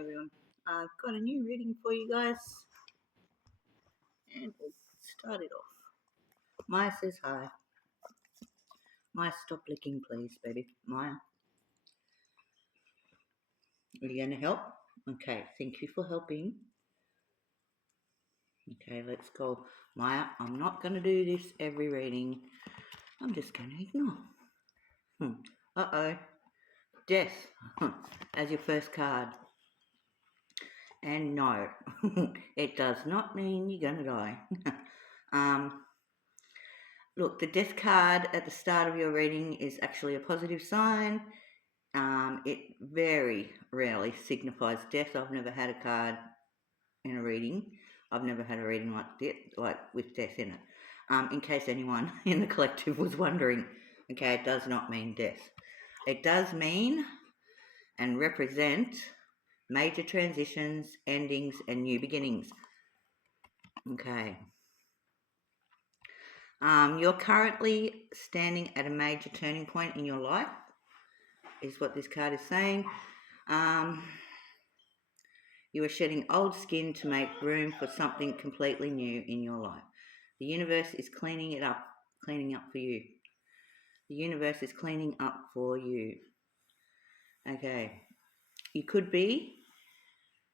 everyone. I've got a new reading for you guys, and we'll start it off. Maya says hi. Maya, stop licking, please, baby. Maya, are you going to help? Okay, thank you for helping. Okay, let's go. Maya, I'm not going to do this every reading. I'm just going to ignore. Uh-oh. Death as your first card. And no, it does not mean you're going to die. Look, the death card at the start of your reading is actually a positive sign. It very rarely signifies death. I've never had a card in a reading. I've never had a reading like with death in it. In case anyone in the collective was wondering, okay, it does not mean death. It does mean and represent major transitions, endings, and new beginnings. Okay. You're currently standing at a major turning point in your life, is what this card is saying. You are shedding old skin to make room for something completely new in your life. The universe is cleaning up for you. The universe is cleaning up for you. Okay. You could be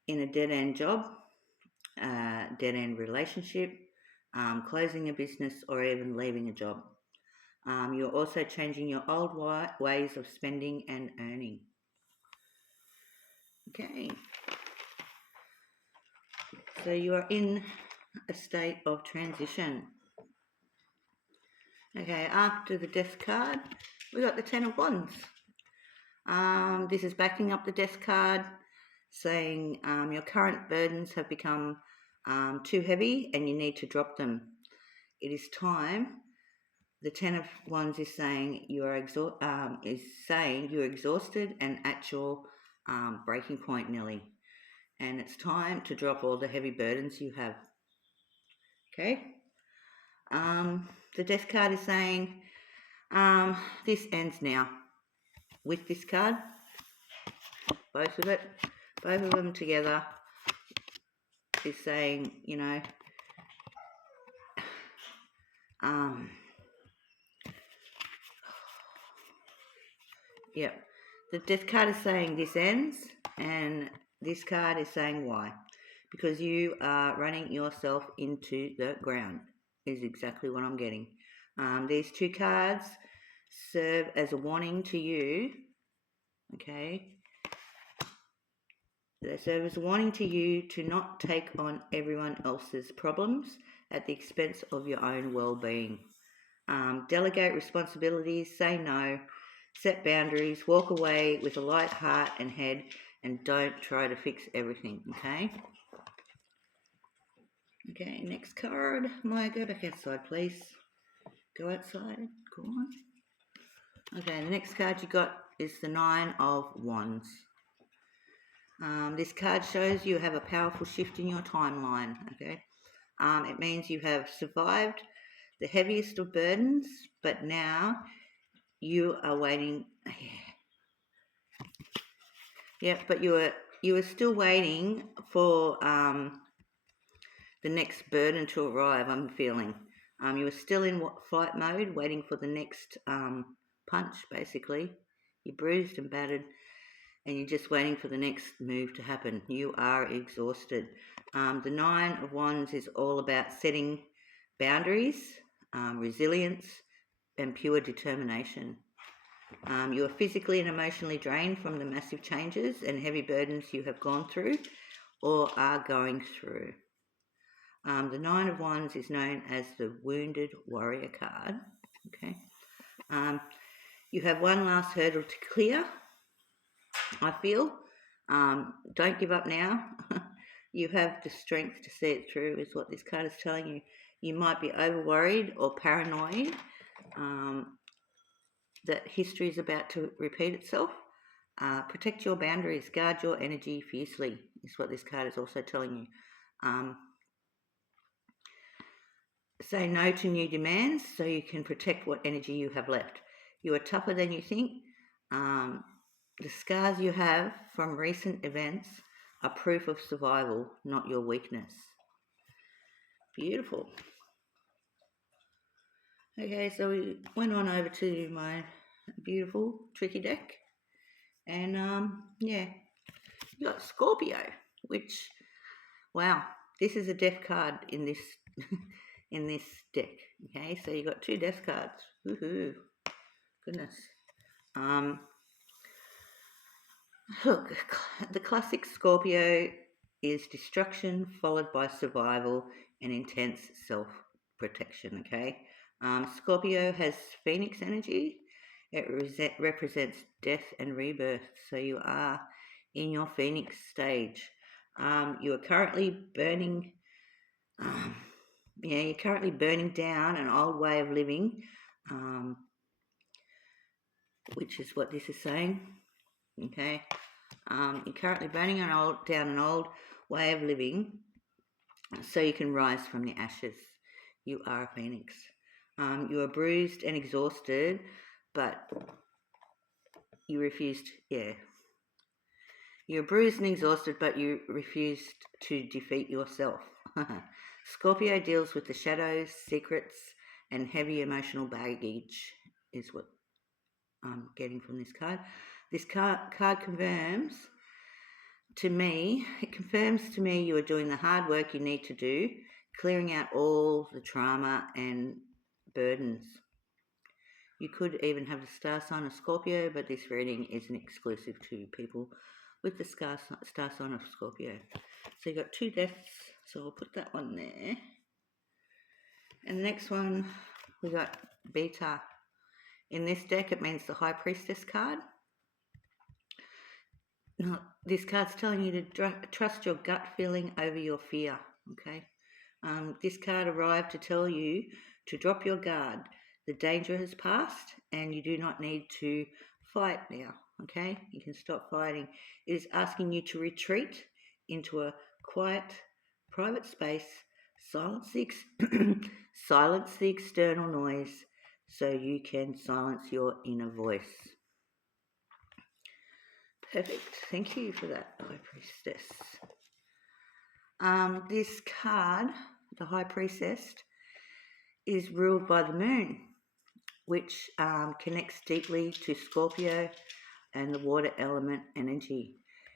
in a dead-end job, dead-end relationship, closing a business, or even leaving a job. You're also changing your old ways of spending and earning. Okay. So you are in a state of transition. Okay, after the Death card, we got the Ten of Wands. This is backing up the Death card, saying your current burdens have become too heavy and you need to drop them. It is time. The Ten of Wands is saying you're exhausted and at your breaking point nearly. And it's time to drop all the heavy burdens you have. Okay? The Death card is saying this ends now. With this card, both of them together is saying, yep. The Death card is saying this ends, and this card is saying why. Because you are running yourself into the ground, is exactly what I'm getting. These two cards serve as a warning to you, okay? They serve as a warning to you to not take on everyone else's problems at the expense of your own well-being. Delegate responsibilities, say no, set boundaries, walk away with a light heart and head, and don't try to fix everything, okay? Okay, next card. Maya, go back outside, please. Go outside. Go on. Okay, the next card you got is the Nine of Wands. This card shows you have a powerful shift in your timeline, okay? It means you have survived the heaviest of burdens, but now you are waiting. Yeah, but you are still waiting for the next burden to arrive, I'm feeling. You are still in fight mode, waiting for the next punch, basically. You're bruised and battered, and you're just waiting for the next move to happen. You are exhausted. The Nine of Wands is all about setting boundaries, resilience, and pure determination. You are physically and emotionally drained from the massive changes and heavy burdens you have gone through or are going through. The Nine of Wands is known as the Wounded Warrior card. Okay. You have one last hurdle to clear, I feel. Don't give up now. You have the strength to see it through, is what this card is telling you. You might be over-worried or paranoid that history is about to repeat itself. Protect your boundaries, guard your energy fiercely, is what this card is also telling you. Say no to new demands so you can protect what energy you have left. You are tougher than you think. The scars you have from recent events a proof of survival, not your weakness. Beautiful. Okay, so we went on over to my beautiful tricky deck, and yeah, you got Scorpio, which, wow, this is a death card in this in this deck. Okay, so you got 2 death cards. Woohoo! Goodness. Look, the classic Scorpio is destruction followed by survival and intense self protection. Okay, Scorpio has Phoenix energy. It represents death and rebirth. So you are in your Phoenix stage. You are currently burning. You're currently burning down an old way of living, which is what this is saying. Okay, you're currently burning down an old way of living, so you can rise from the ashes. You are a phoenix. You are bruised and exhausted, but you refused. Yeah, you're bruised and exhausted, but you refused to defeat yourself. Scorpio deals with the shadows, secrets, and heavy emotional baggage, is what I'm getting from this card. This card confirms to me, it confirms to me you are doing the hard work you need to do, clearing out all the trauma and burdens. You could even have the star sign of Scorpio, but this reading isn't exclusive to people with the star sign of Scorpio. So you've got 2 deaths, so we'll put that one there. And the next one, we got Beta. In this deck, it means the High Priestess card. Now, this card's telling you to trust your gut feeling over your fear, okay? This card arrived to tell you to drop your guard. The danger has passed and you do not need to fight now, okay? You can stop fighting. It is asking you to retreat into a quiet, private space, silence the external noise so you can silence your inner voice. Perfect. Thank you for that, High Priestess. This card, the High Priestess, is ruled by the moon, which connects deeply to Scorpio and the water element energy.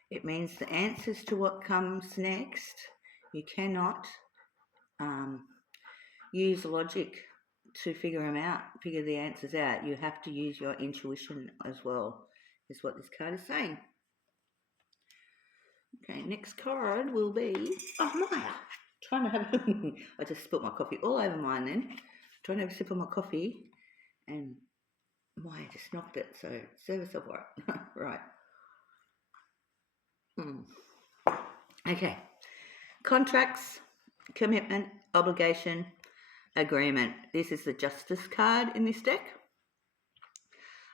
It means the answers to what comes next, you cannot use logic to figure the answers out. You have to use your intuition as well, is what this card is saying. Okay, next card will be, oh Maya, trying to have, I just spilled my coffee all over mine then, trying to have a sip of my coffee, and Maya just knocked it, so serve yourself right. Okay, contracts, commitment, obligation, agreement. This is the Justice card in this deck.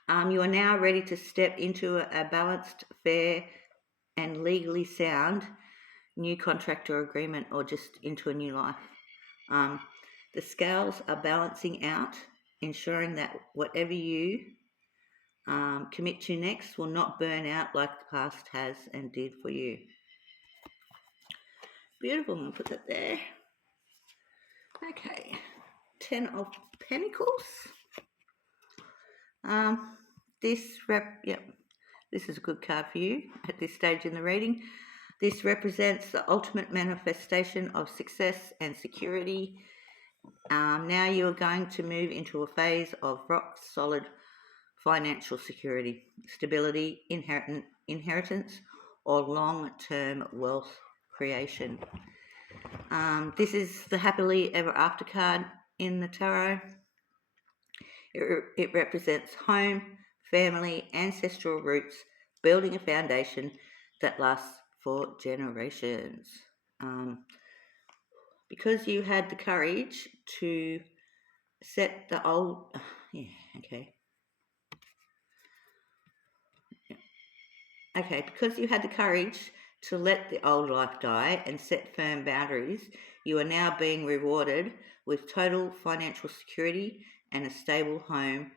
You are now ready to step into a balanced, fair, and legally sound new contract or agreement, or just into a new life. The scales are balancing out, ensuring that whatever you commit to next will not burn out like the past has and did for you. Beautiful. I'm going to put that there. Okay. 10 of Pentacles. This is a good card for you at this stage in the reading. This represents the ultimate manifestation of success and security. Now you are going to move into a phase of rock solid financial security, stability, inheritance, or long-term wealth creation. This is the happily ever after card in the tarot. It represents home, family, ancestral roots, building a foundation that lasts for generations. Because you had the courage to set the old... Okay, because you had the courage to let the old life die and set firm boundaries, you are now being rewarded with total financial security and a stable home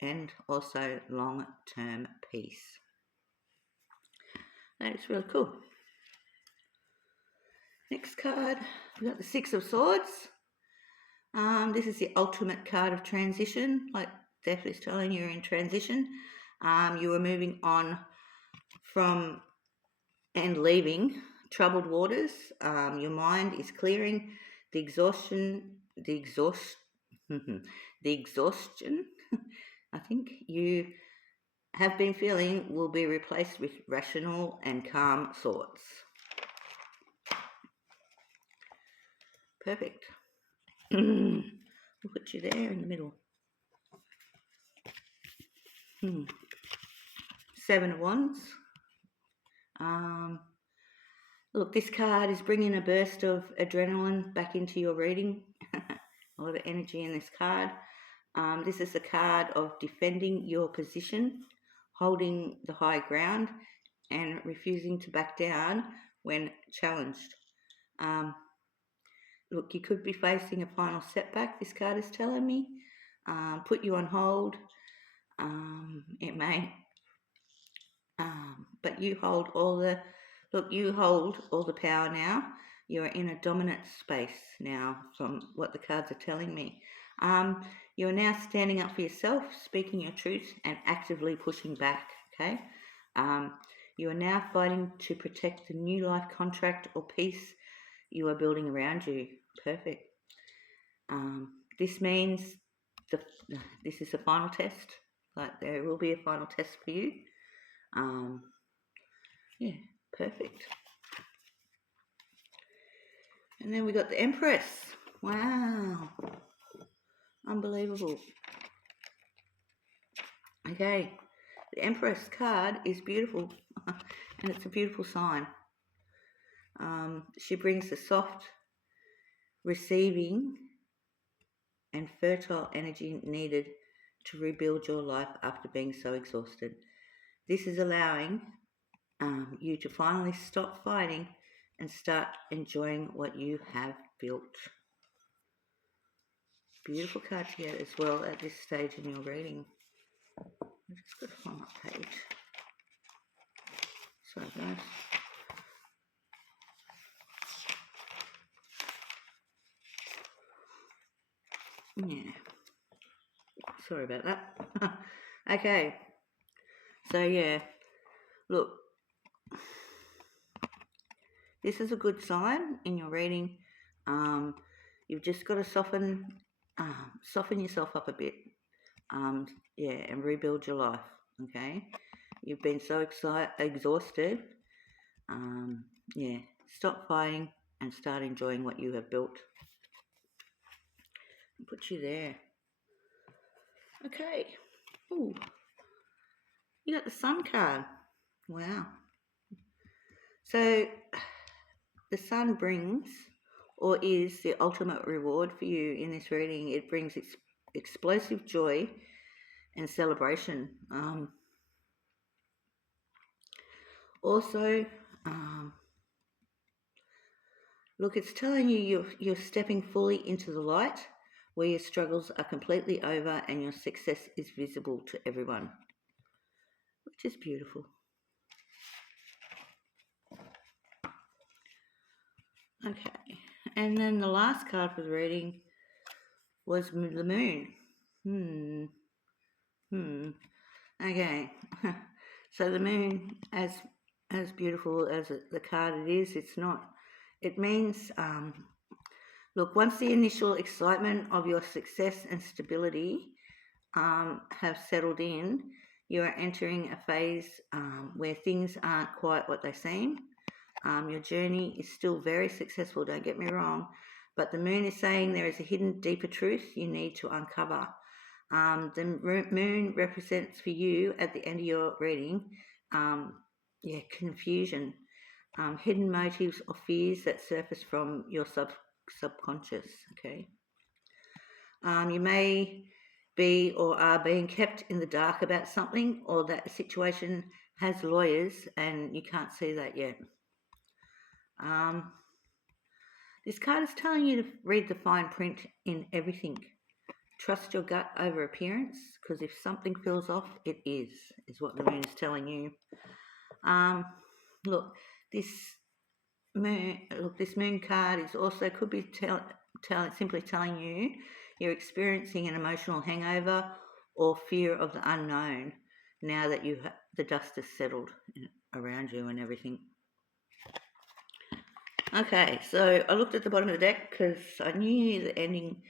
and also long-term peace. That is really cool. Next card, we've got the Six of Swords. This is the ultimate card of transition. Like Death is telling you, you're in transition. You are moving on from and leaving troubled waters. Your mind is clearing. The exhaustion, I think you have been feeling will be replaced with rational and calm thoughts. Perfect. We'll put you there in the middle. Seven of Wands. Look, this card is bringing a burst of adrenaline back into your reading. A lot of energy in this card. This is a card of defending your position, holding the high ground, and refusing to back down when challenged. Look, you could be facing a final setback, this card is telling me. Put you on hold. It may. But you hold all the... Look, you hold all the power now. You are in a dominant space now from what the cards are telling me. You are now standing up for yourself, speaking your truth, and actively pushing back, okay? You are now fighting to protect the new life contract or peace you are building around you. Perfect. This means this is a final test. Like there will be a final test for you. Yeah, perfect. And then we got the Empress. Wow. Unbelievable. Okay. The Empress card is beautiful. And it's a beautiful sign. She brings the soft, receiving, and fertile energy needed to rebuild your life after being so exhausted. This is allowing you to finally stop fighting and start enjoying what you have built. Beautiful card to get as well at this stage in your reading. I'm just going to find my page. Sorry guys. Yeah. Sorry about that. Okay. So yeah. Look. This is a good sign in your reading. You've just got to soften yourself up a bit. Yeah, and rebuild your life. Okay. You've been so exhausted. Yeah. Stop fighting and start enjoying what you have built. Put you there. Okay. Ooh. You got the Sun card. Wow. So the Sun brings or is the ultimate reward for you in this reading. It brings explosive joy and celebration. Also, look, it's telling you you're stepping fully into the light where your struggles are completely over and your success is visible to everyone, which is beautiful. Okay, and then the last card for the reading was the Moon. Okay, so the Moon, as beautiful as the card it is, it's not. It means, look, once the initial excitement of your success and stability have settled in, you are entering a phase where things aren't quite what they seem. Your journey is still very successful, don't get me wrong, but the Moon is saying there is a hidden, deeper truth you need to uncover. The Moon represents for you at the end of your reading, confusion, hidden motives or fears that surface from your subconscious, okay? You may be or are being kept in the dark about something, or that the situation has lawyers and you can't see that yet. This card is telling you to read the fine print in everything. Trust your gut over appearance, because if something feels off, it is what the Moon is telling you. Look, this this moon card is also could be simply telling you you're experiencing an emotional hangover or fear of the unknown now that the dust has settled around you and everything. Okay, so I looked at the bottom of the deck because I knew the ending,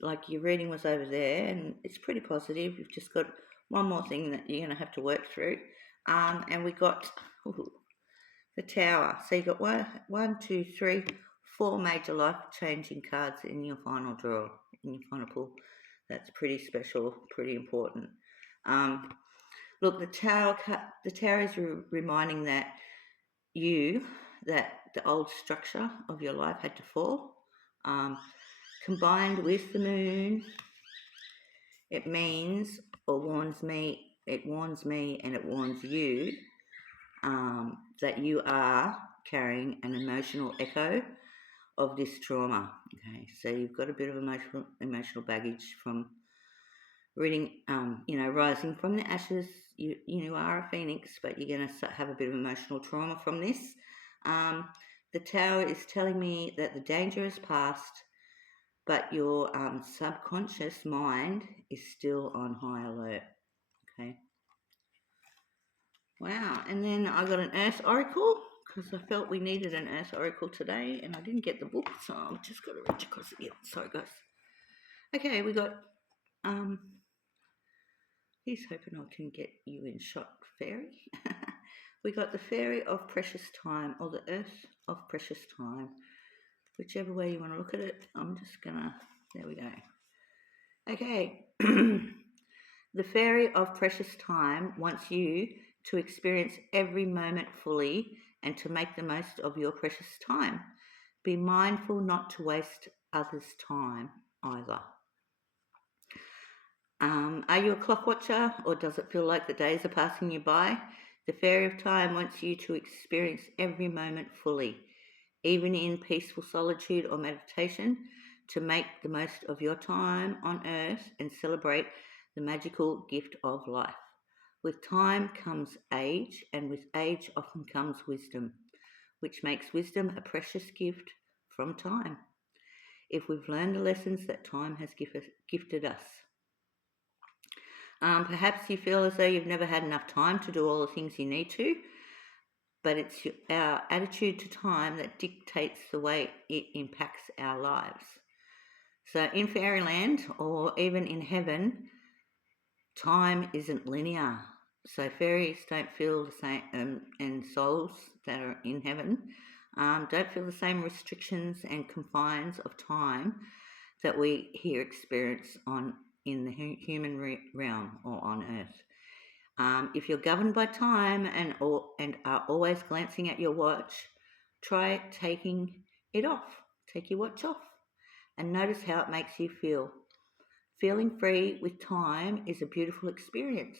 like your reading was over there, and it's pretty positive. You've just got one more thing that you're going to have to work through. And we got the Tower. So you got one, two, three, four major life-changing cards in your final draw, in your final pull. That's pretty special, pretty important. Look, the Tower is reminding that the old structure of your life had to fall. Combined with the moon, it means, or warns me, and it warns you that you are carrying an emotional echo of this trauma. Okay, so you've got a bit of emotional baggage from reading, rising from the ashes. You are a phoenix, but you're going to have a bit of emotional trauma from this. The Tower is telling me that the danger is past, but your subconscious mind is still on high alert. Okay. Wow. And then I got an Earth Oracle because I felt we needed an Earth Oracle today, and I didn't get the book, so I've just got to reach across it. Yeah, sorry guys. Okay, we got he's hoping I can get you in shot, Fairy. We got the Fairy of Precious Time, or the Earth of Precious Time. Whichever way you want to look at it, I'm just gonna, there we go. Okay. The Fairy of Precious Time wants you to experience every moment fully and to make the most of your precious time. Be mindful not to waste others' time either. Are you a clock watcher, or does it feel like the days are passing you by? The Fairy of Time wants you to experience every moment fully, even in peaceful solitude or meditation, to make the most of your time on earth and celebrate the magical gift of life. With time comes age, and with age often comes wisdom, which makes wisdom a precious gift from time, if we've learned the lessons that time has gifted us. Perhaps you feel as though you've never had enough time to do all the things you need to, but it's our attitude to time that dictates the way it impacts our lives. So in fairyland, or even in heaven, time isn't linear. So fairies don't feel the same, and souls that are in heaven don't feel the same restrictions and confines of time that we here experience in the human realm or on earth. If you're governed by time and are always glancing at your watch, try taking it off. Take your watch off and notice how it makes you feel. Feeling free with time is a beautiful experience.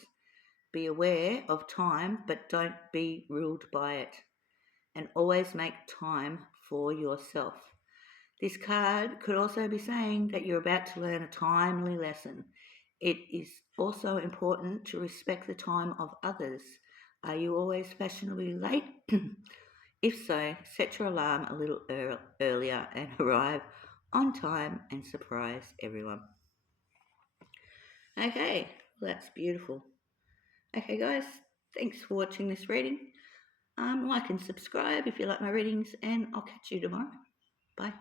Be aware of time, but don't be ruled by it. And always make time for yourself. This card could also be saying that you're about to learn a timely lesson. It is also important to respect the time of others. Are you always fashionably late? If so, set your alarm a little earlier and arrive on time and surprise everyone. Okay, well, that's beautiful. Okay, guys, thanks for watching this reading. Like and subscribe if you like my readings, and I'll catch you tomorrow. Bye.